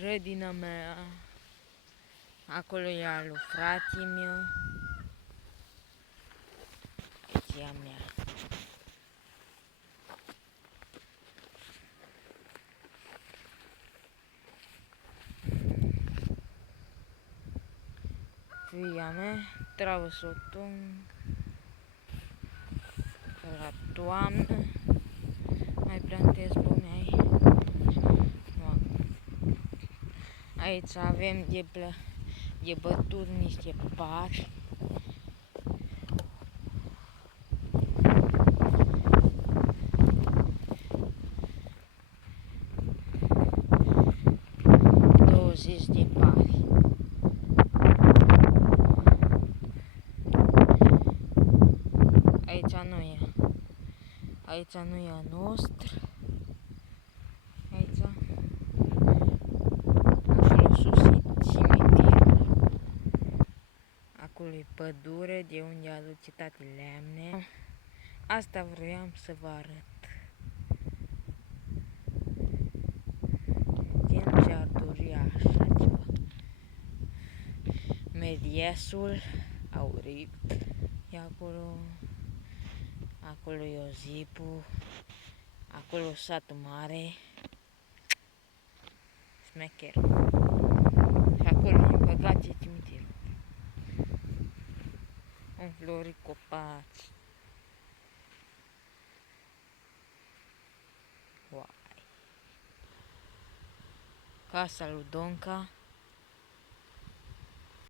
grădina mea. Acolo e al lui fratele meu. Aici e a mea. Fia mea trebuie să o tung la toamnă. Mai plantez pomi aici. Aici avem de bătut niște pari. De pari. Aici nu e. Aici nu e a noastră. Aici. Acolo sus e cimitirul. Acolo e pădure de unde a aduce tati lemne. Asta vroiam să vă arăt. Cine și-ar dori așa ceva. Mediesul aurit. E acolo. Acolo e Ozipul. Acolo satul mare. Smecher. Și acolo e băgat ce cimitir. Înflori copaci. Uai. Casa lui Donca.